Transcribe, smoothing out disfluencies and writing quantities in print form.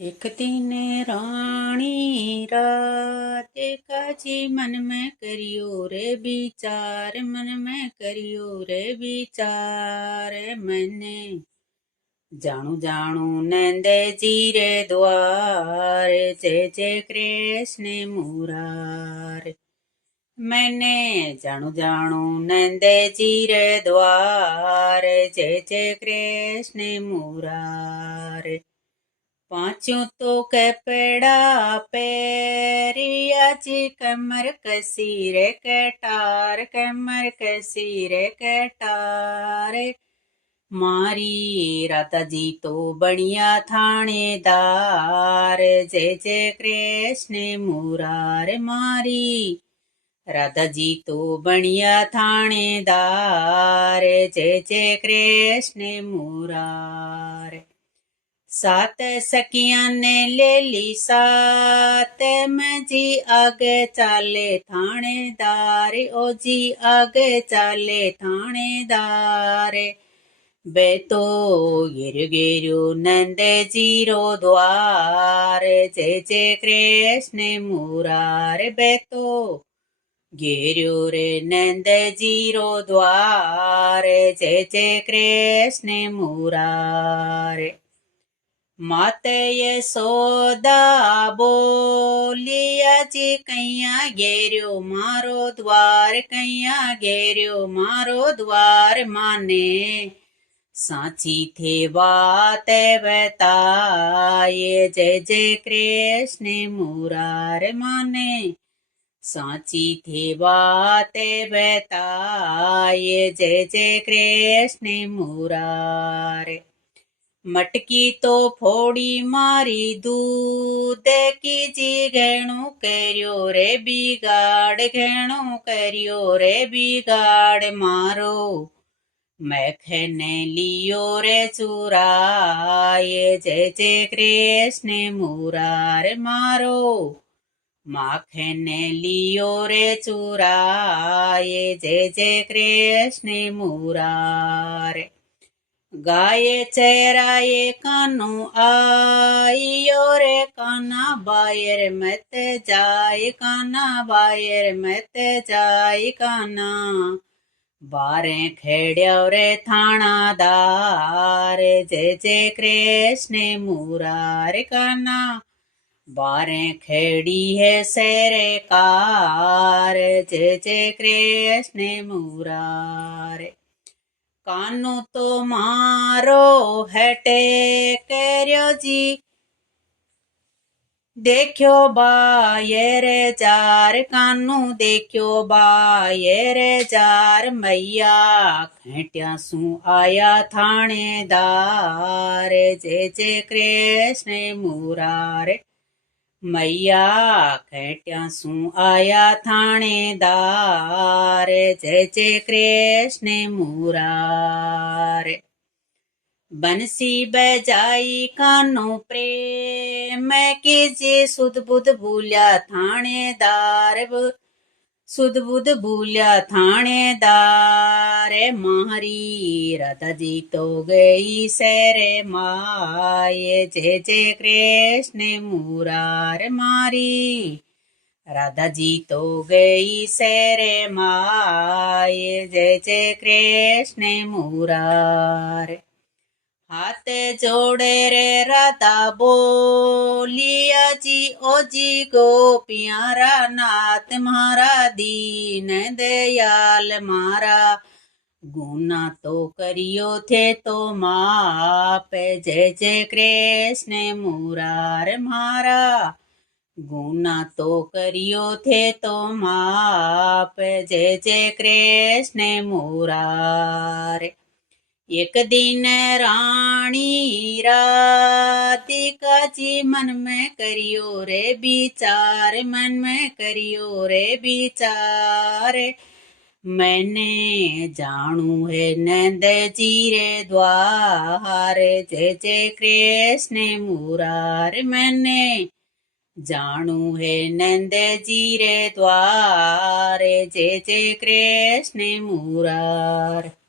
एक दिन रानी रात काजी मन में करियो रे विचार, मन में करियो रे विचार। मैंने जाणू जाणू नंदे जी रे द्वार, जय जय कृष्ण मुरार। मैंने जाणू जाणू नंदे जी रे द्वार, जय जय कृष्ण मुरार। पांचों तो के पेड़ा पेरिया जी, कमर कसी रे कटार, कमर कसी रे कटार। मारी राधा जी तो बढ़िया थानेदार, जय जय कृष्ण मुरार। मारी राधा जी तो बढ़िया थानेदार, जय जय कृष्ण मुरार। सात सखियां ने ले ली सात में जी, आगे चाले थानेदार, ओ जी आगे चाले थानेदार। बे तो गिर गिरो नंद जीरो द्वार, जय जय कृष्ण मुरार। बे तो गिरो रे नंद जीरो द्वार, जय जय कृष्ण मुरार। माते यशोदा बोलिया जी, कैया घेर्यो मारो द्वार, कैया घेर्यो मारो द्वार। माने साची थे बात बताए, जय जय कृष्ण मुरार। माने साची थे बात बताए, जय जय कृष्ण मुरार। मटकी तो फोड़ी मारी दूध की जी, घेणु कर्यो रे बिगाड़, घेणु कर्यो रे बिगाड़। मारो मैखने लियो रे चुराए, जय जय कृष्ण मुरार। मारो माखने लियो रे चुराए, जय जय कृष्ण मुरार। गाय चराए कानू आइयो रे, काना बायर मत जाए, काना बायर मत जाए। काना बारे खेड़्या रे थानादार, जय जय कृष्ण मुरार। काना बारे खेड़ी है सेरे कार, जय जय कृष्ण मुरार। कानू तो मारो हटे कर्यो जी, देखो बायर जार। कानू देखो बायर जार। मैया खेट्या सू आया थानेदार, जय जय कृष्ण मुरार। मैया खेट्या सू आया थानेदार, जय जय कृष्ण मुरार। बंसी बजाई कानू प्रेम कीजे, सुध बुध भूल्या थानेदार, सुध बुध भूल्या थानेदार। मारी राधा जी तो गई सेरे माए, जय जय कृष्ण मुरार। मारी राधा जी तो गई सेरे माए, जय जय कृष्ण मुरार। हाथ जोड़े रे राधा बोलिया जी, ओ जी गोपियारा नाथ मारा, दीन दयाल मारा। गुना तो करियो थे तो माप, जय जय कृष्ण मुरार। मारा गुना तो करियो थे तो माप, जय जय कृष्ण मुरार। एक दिन रानी राधिका जी, मन में करियो रे विचार, मन में करियो रे विचार। मैंने जाणू है नंद जी रे द्वार, जय जय कृष्ण मुरार। मैंने जाणू है नंद जी रे द्वार, जय जय कृष्ण मुरार।